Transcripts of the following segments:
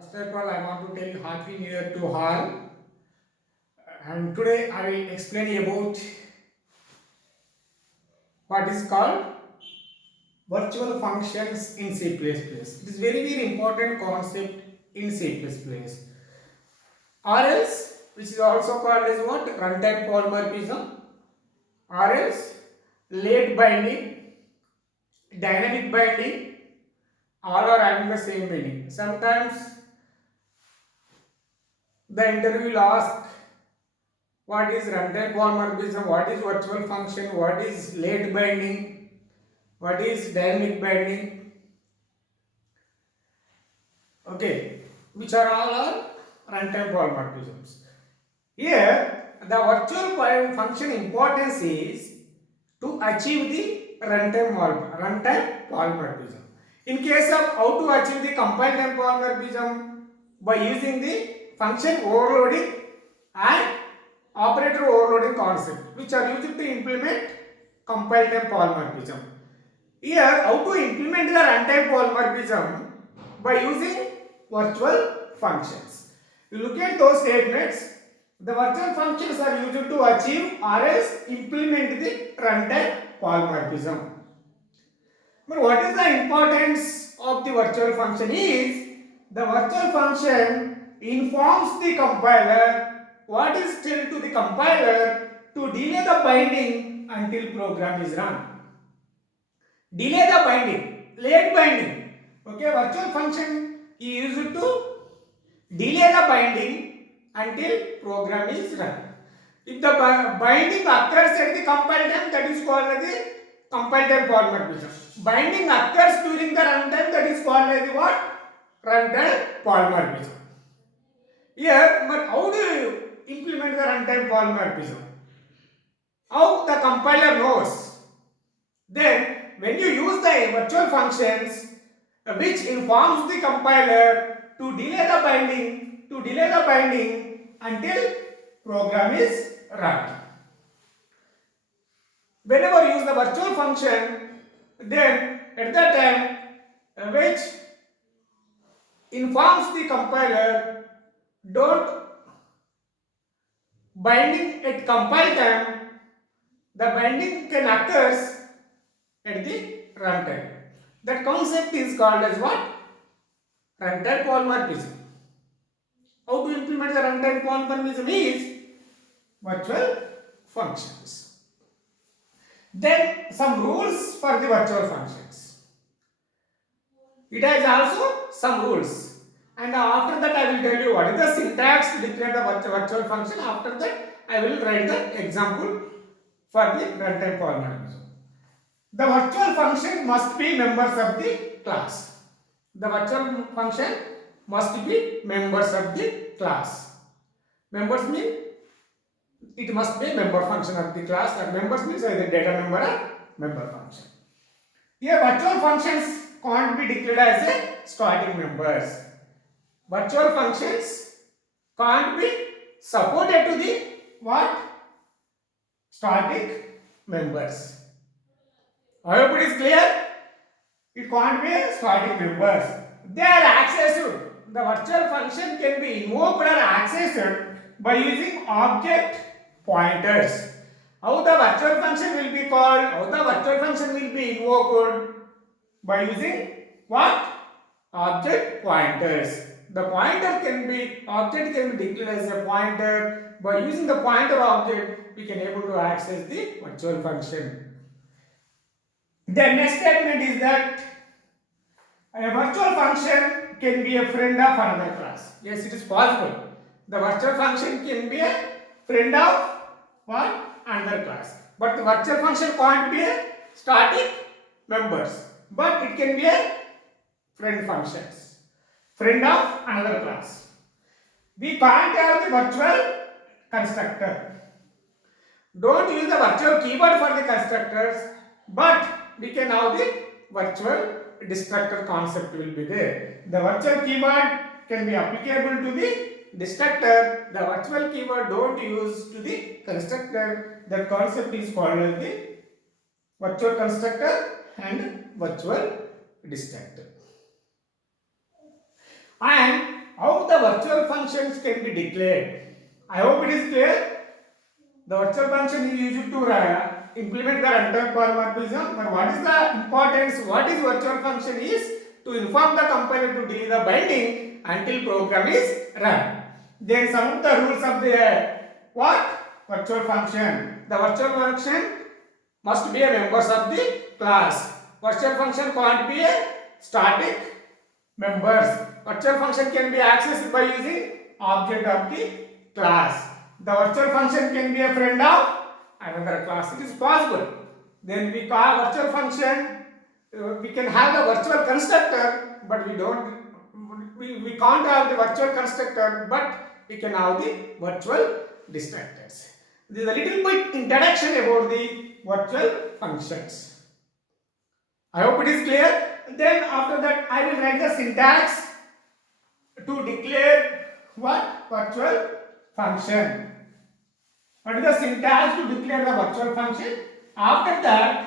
First of all, I want to tell Happy New Year to all. And today I will explain about what is called virtual functions in C++. It is very important concept in C++. Or else, which is also called as what? Runtime polymorphism. Or else, late binding, dynamic binding, all are having the same meaning. Sometimes the interview will ask what is runtime polymorphism, what is virtual function, what is late binding, what is dynamic binding, okay, which are all runtime polymorphisms. Here, the virtual function importance is to achieve the runtime polymorphism. In case of how to achieve the compile time polymorphism by using the function overloading and operator overloading concept, which are used to implement compile time polymorphism. Here, how to implement the runtime polymorphism by using virtual functions. You look at those statements. The virtual functions are used to achieve or else implement the runtime polymorphism. But what is the importance of the virtual function is the virtual function informs the compiler what is tell to the compiler to delay the binding until program is run. Delay the binding, late binding. Okay, virtual function is used to delay the binding until program is run. If the binding occurs at the compile time, that is called as the compile time polymorphism. Binding occurs during the runtime, that is called as the what? Runtime polymorphism. Here, but how do you implement the runtime polymorphism? How the compiler knows? Then, when you use the virtual functions, which informs the compiler to delay the binding until program is run. Whenever you use the virtual function, then at that time which informs the compiler don't binding at compile time, the binding can occurs at the runtime. That concept is called as what? Runtime polymorphism. How to implement the runtime polymorphism is virtual functions. Then some rules for the virtual functions. It has also some rules, and after that I will tell you what is the syntax to declare the virtual function. After that I will write the example for the runtime polymorphism. The virtual function must be members of the class. The virtual function must be members of the class. Members mean it must be member function of the class, and members means either data member or member function. Here virtual functions can't be declared as a static members. Virtual functions can't be supported to the what? Static members. I hope it is clear. It can't be static members. They are accessed. The virtual function can be invoked or accessed by using object pointers. How the virtual function will be called? How the virtual function will be invoked? By using what? Object pointers. The object can be declared as a pointer. By using the pointer object, we can able to access the virtual function. The next statement is that a virtual function can be a friend of another class. Yes, it is possible. The virtual function can be a friend of what? Another class. But the virtual function can't be a static members. But it can be a friend functions. Friend of another class. We can't have the virtual constructor. Don't use the virtual keyword for the constructors, but we can have the virtual destructor concept will be there. The virtual keyword can be applicable to the destructor. The virtual keyword don't use to the constructor. That concept is called as the virtual constructor and virtual destructor. And virtual functions can be declared. I hope it is clear. The virtual function is used to implement the runtime polymorphism. But what is the importance? What is virtual function is to inform the compiler to delete the binding until program is run. Then some of the rules of the what? Virtual function. The virtual function must be a members of the class. Virtual function can't be a static members. Virtual function can be accessed by using object of the class. The virtual function can be a friend of another class. It is possible. Then we call virtual function. We can have the virtual constructor, but we don't. We can't have the virtual constructor, but we can have the virtual destructors. This is a little bit introduction about the virtual functions. I hope it is clear. Then after that I will write the syntax to declare what? Virtual function. What is the syntax to declare the virtual function? After that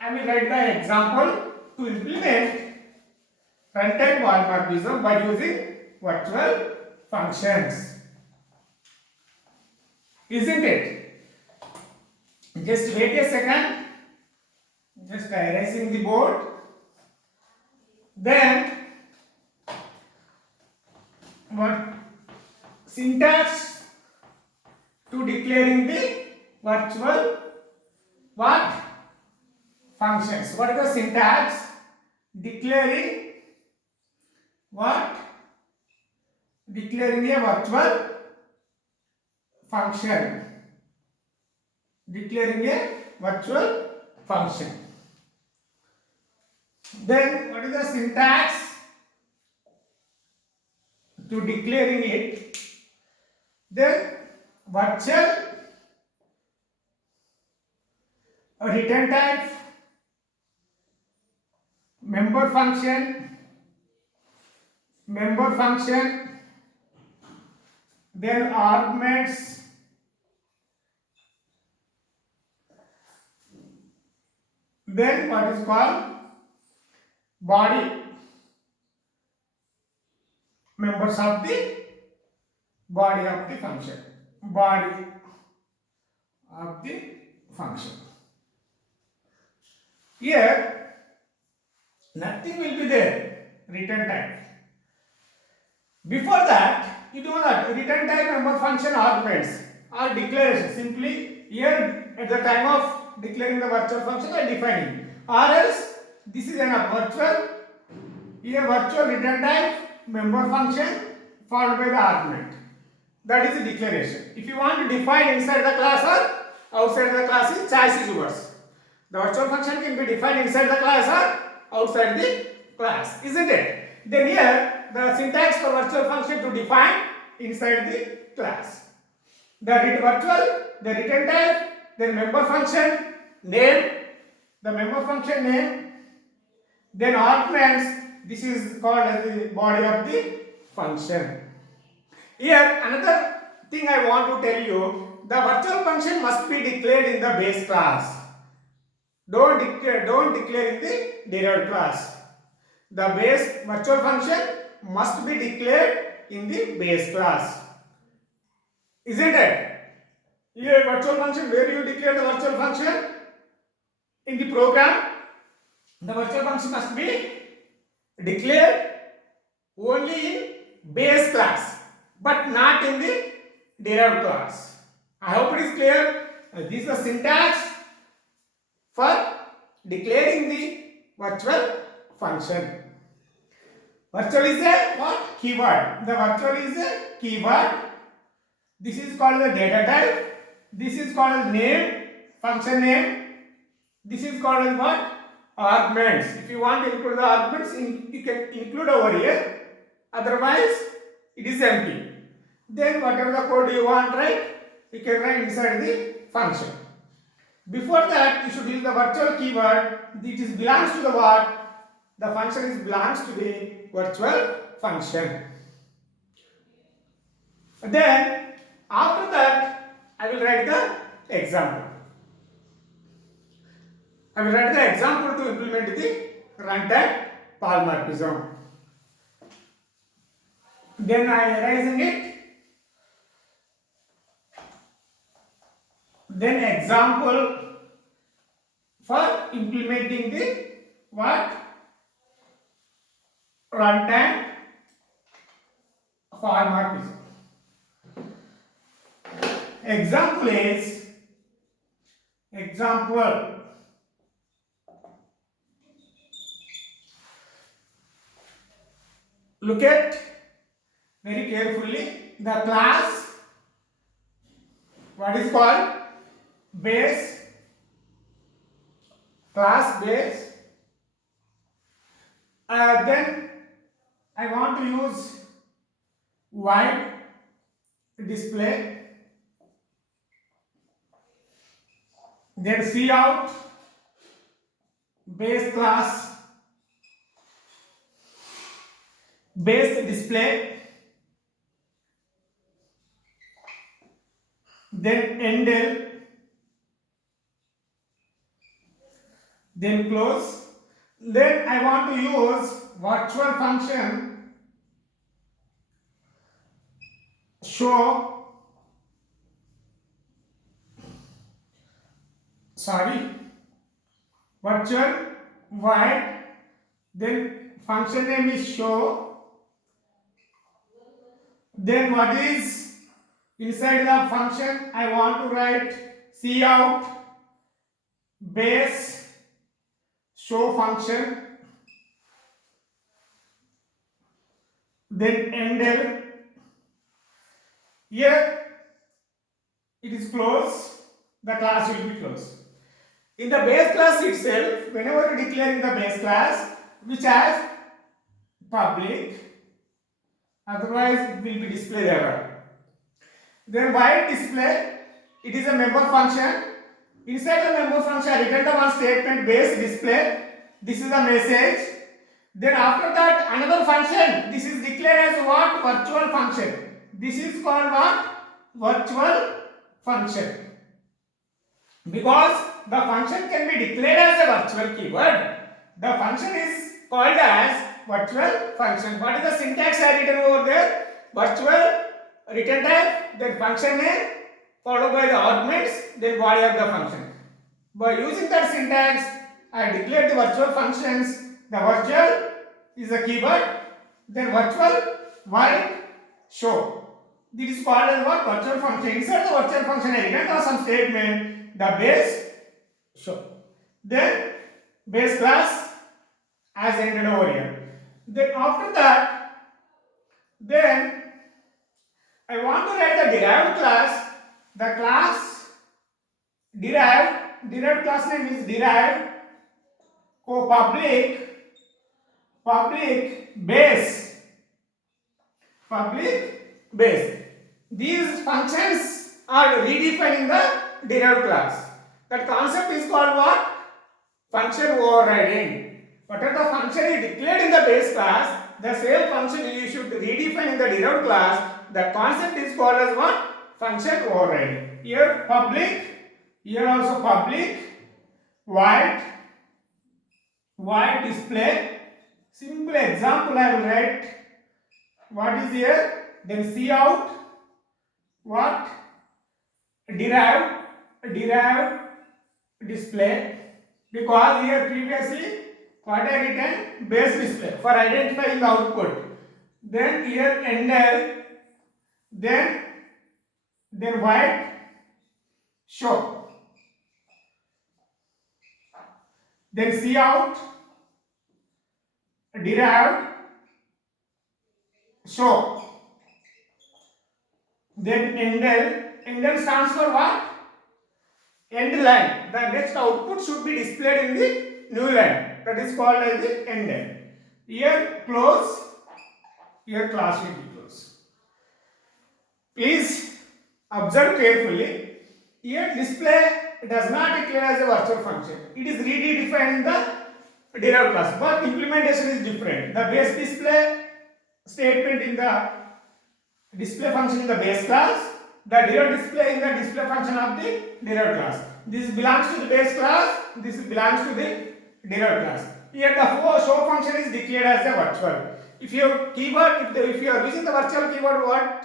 I will write the example to implement runtime polymorphism by using virtual functions. Isn't it? Just wait a second. Just erasing the board. Then what syntax to declaring the virtual what functions. What is the syntax? Declaring what? Declaring a virtual function. Declaring a virtual function. Then what is the syntax to declaring it? Then virtual return type, member function, then arguments, then what is called body, members of the body of the function, body of the function. Here nothing will be there, return type. Before that you do not return type, member function, arguments or declaration. Simply here at the time of declaring the virtual function I defining, or else this is an virtual, here virtual return type, member function followed by the argument. That is the declaration. If you want to define inside the class or outside the class, is choice is yours. The virtual function can be defined inside the class or outside the class, isn't it? Then here the syntax for virtual function to define inside the class. The virtual, the return type, then member function name, the member function name, then arguments. This is called as the body of the function. Here another thing I want to tell you, the virtual function must be declared in the base class. Don't declare in the derived class. The base virtual function must be declared in the base class. Isn't it? Here virtual function, where you declare the virtual function? In the program, the virtual function must be declared only in base class, but not in the derived class. I hope it is clear. This is the syntax for declaring the virtual function. Virtual is a what? Keyword. The virtual is a keyword. This is called the data type. This is called name, function name. This is called as what? Arguments. If you want to include the arguments, you can include over here. Otherwise, it is empty. Then whatever the code you want, right? You can write inside the function. Before that, you should use the virtual keyword. This belongs to the what? The function belongs to the virtual function. Then after that, I will write the example. I will write the example to implement the runtime polymorphism. Then I erasing it. Then example for implementing the what runtime formalism. Example is example. Look at very carefully the class. What is called base class base. Then I want to use white display. Then see out base class base display. Then endl. Then close. Then I want to use virtual function show virtual void. Then function name is show. Then what is inside the function? I want to write cout base show function. Then endl. Here it is closed. The class will be closed. In the base class itself, whenever you declare in the base class which has public, otherwise it will be displayed error. Then void display, it is a member function. Inside the member function I return the one statement base display. This is the message. Then after that another function, this is declared as what? Virtual function. This is called what? Virtual function. Because the function can be declared as a virtual keyword, the function is called as virtual function. What is the syntax I written over there? Virtual return type, then function name, followed by the arguments, then body of the function. By using that syntax, I declared the virtual functions. The virtual is a keyword, then virtual void show. This is called as what? Virtual function. Inside the virtual function, I return some statement, the base show. Then base class as ended over here. Then after that, then I want to write the derived class. The class derived class name is derived public base. These functions are redefined in the derived class. That concept is called what? Function overriding. Whatever the function is declared in the base class, the same function you should redefine in the derived class. The concept is called as what? Function overriding. Here public, here also public, void display. Simple example I will write. What is here? Then see out what? Derived display. Because here previously what I written? Base display for identifying the output. Then here endl, then void show. Then see out derived show. Then endl stands for what? End line. The next output should be displayed in the new line. That is called as the endl. Here close. Here class will be closed. Please observe carefully. Here display does not declare as a virtual function. It is redefined in the derived class, but implementation is different. The base display statement in the display function in the base class, the derived display in the display function of the derived class. This belongs to the base class, this belongs to the derived class. Here the show function is declared as a virtual. If your keyword, if you are using the virtual keyword, what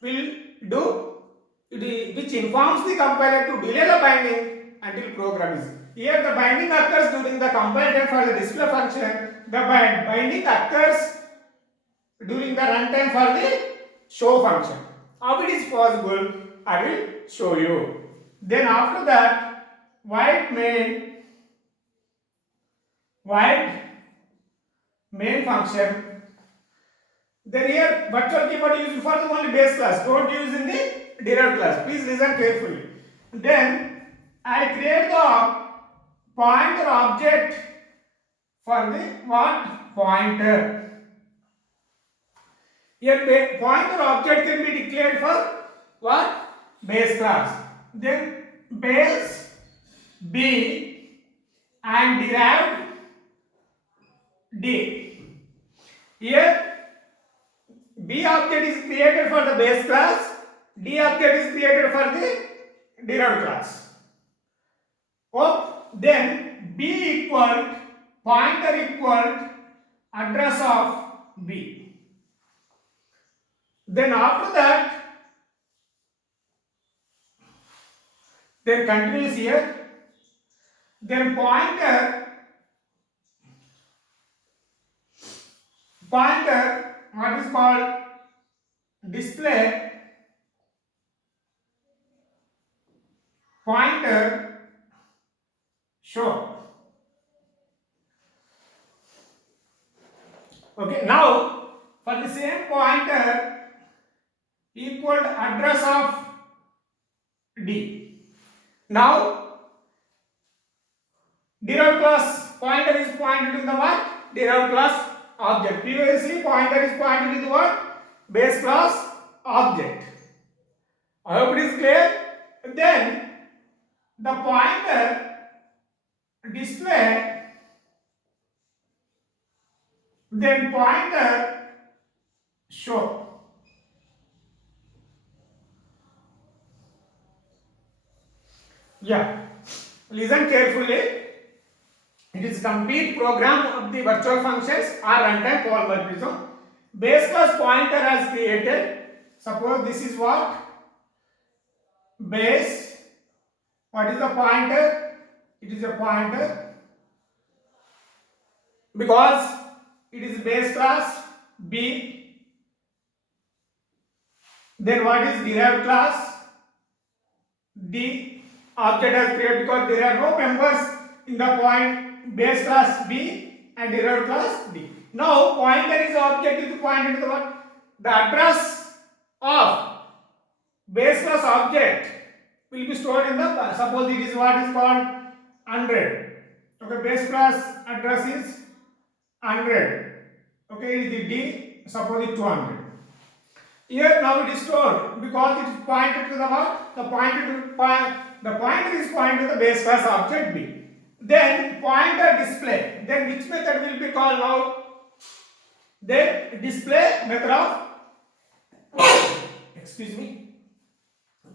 will do? Which informs the compiler to delay the binding until program is. Here the binding occurs during the compile time for the display function. The binding occurs during the runtime for the show function. How it is possible, I will show you. Then after that, void main function. Then here virtual keyword used for the only base class. Don't use in the derived class. Please listen carefully. Then I create the pointer object for the what? Pointer. Here pointer object can be declared for what? Base class. Then base B and derived D. Here B object is created for the base class, D object is created for the derived class. Then B equal pointer equal address of B. Then after that, then continues here. Then pointer what is called display pointer show. Okay, now for the same pointer equal address of D. Now derived class pointer is pointed to the what? Derived class object. Previously pointer is pointed to the what? Base class object. I hope it is clear. Then the pointer display, then pointer show. Yeah, listen carefully. It is complete program of the virtual functions or runtime polymorphism. Base class pointer has created. Suppose this is what? Base. What is the pointer? It is a pointer because it is base class B. Then what is derived class? D. Object has created because there are no members in the point base class B and derived class D. Now pointer is object is pointed to the what? The address of base class object will be stored in the, suppose it is what is called 100. Okay, base class address is 100. Okay, it is the D, suppose it 200. Here now it is stored because it is pointed to the what? The pointer is pointed to the base class object B. Then pointer display. Then which method will be called now? Then display method of excuse me.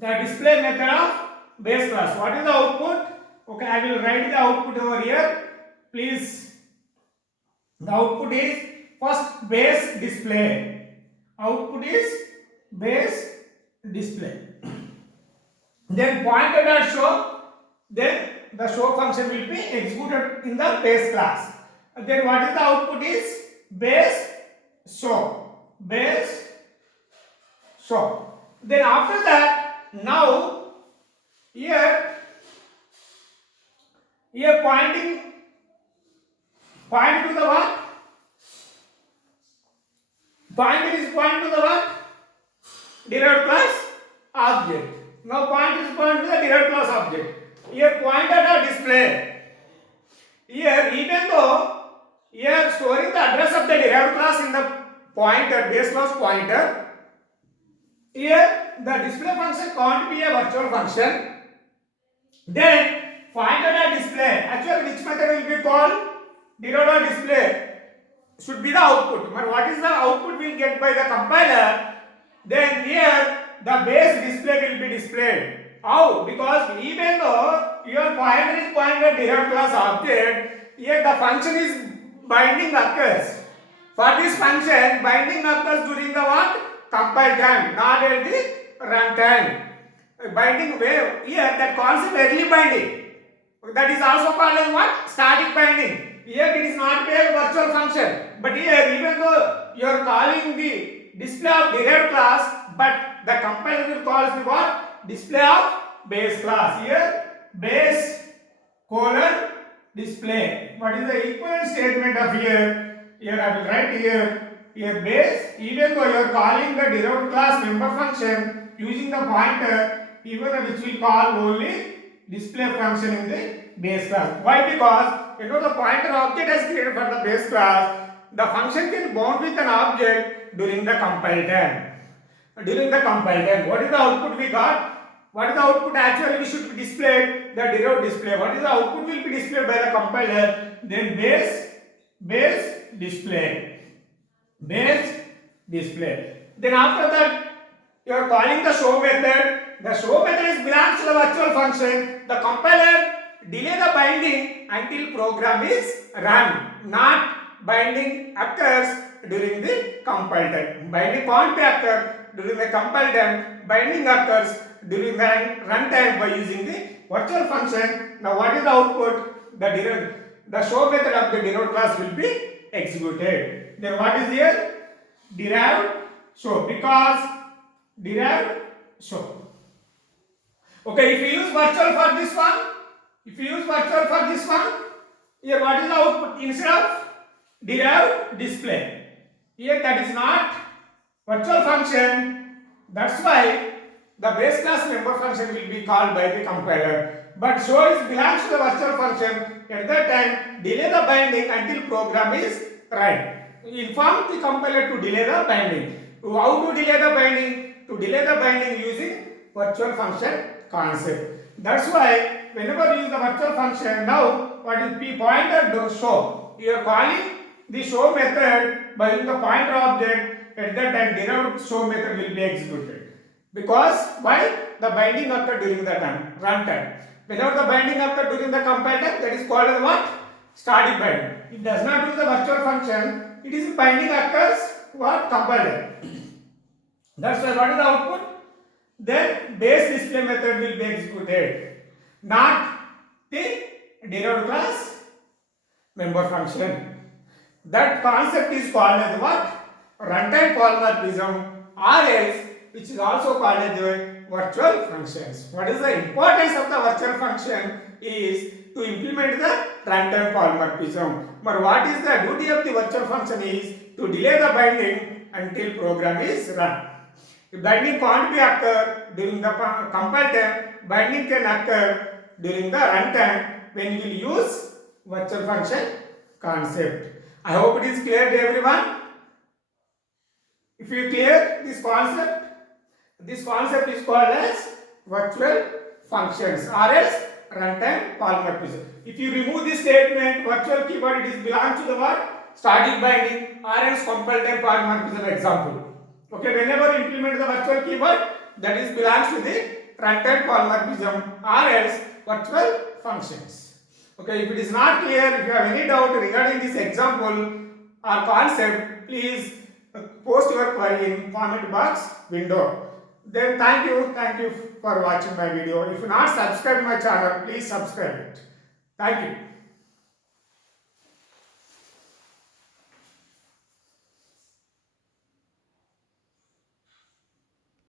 The display method of base class. What is the output? Okay, I will write the output over here. Please. The output is first base display. Output is base display. Then pointer dot show. Then the show function will be executed in the base class. And then what is the output is base show. Base show. Then after that, now here pointing to the what? Pointer is pointing to the what? Derived class object. Now pointer is pointing to the derived class object. Here pointer dot display. Here even though here storing the address of the derived class in the pointer base class pointer, here the display function can't be a virtual function. Then pointer dot display. Actually, which method will be called? Derived dot display should be the output. But what is the output we'll get by the compiler? Then here the base display will be displayed. How? Because even though your pointer is pointed at derived class object, here the function is binding occurs. For this function, binding occurs during the what? Compile time, not at the runtime. Binding wave here, that concept early binding. That is also called as what? Static binding. Here it is not a virtual function. But here, even though you are calling the display of derived class, but the compiler will call the what? Display of base class. Here, base colon display. What is the equivalent statement of here? Here I will write here base, even though you are calling the derived class member function using the pointer, even which will call only display function in the base class. Why? Because the pointer object is created for the base class. The function can bound with an object during the compile time. During the compile time, what is the output we got? What is the output actually we should be displayed? The derived display. What is the output will be displayed by the compiler? Then base display. Base display. Then after that, you are calling the show method. The show method belongs to the virtual function. The compiler delay the binding until program is run. Not binding occurs during the compile time. Binding can't be occur during the compile time. Binding occurs during the runtime by using the virtual function. Now what is the output? The show method of the derived class will be executed. Then what is here? Derived show, because derived show. Okay, if you use virtual for this one, here what is the output? Instead of derived display, here that is not virtual function. That's why the base class member function will be called by the compiler. But show belongs to the virtual function. At that time, delay the binding until program is run. Inform the compiler to delay the binding. How to delay the binding? To delay the binding using virtual function concept. That's why whenever you use the virtual function, now what is p pointer to show? You are calling the show method by using the pointer object. At that time, derived show method will be executed. Because why? The binding occurred during the runtime. Whenever the binding occurred during the compile time, that is called as what? Static binding. It does not use the virtual function. It is binding occurs what? Compile time. That's why what is the output? Then base display method will be executed, not the derived class member function. That concept is called as what? Runtime polymorphism, or else which is also called as the virtual functions. What is the importance of the virtual function is to implement the runtime polymorphism. But what is the duty of the virtual function is to delay the binding until program is run. If binding can't be occur during the compile time, binding can occur during the runtime when you will use virtual function concept. I hope it is clear to everyone. If you clear this concept is called as virtual functions or else runtime polymorphism. If you remove this statement, virtual keyword, it is belongs to the what? Static binding or else compile time polymorphism example. Okay, whenever you implement the virtual keyword, that is belongs to the runtime polymorphism or else virtual functions. Okay, if it is not clear, if you have any doubt regarding this example or concept, please post your query in comment box window. Then thank you for watching my video. If you not subscribed my channel, please subscribe it. Thank you.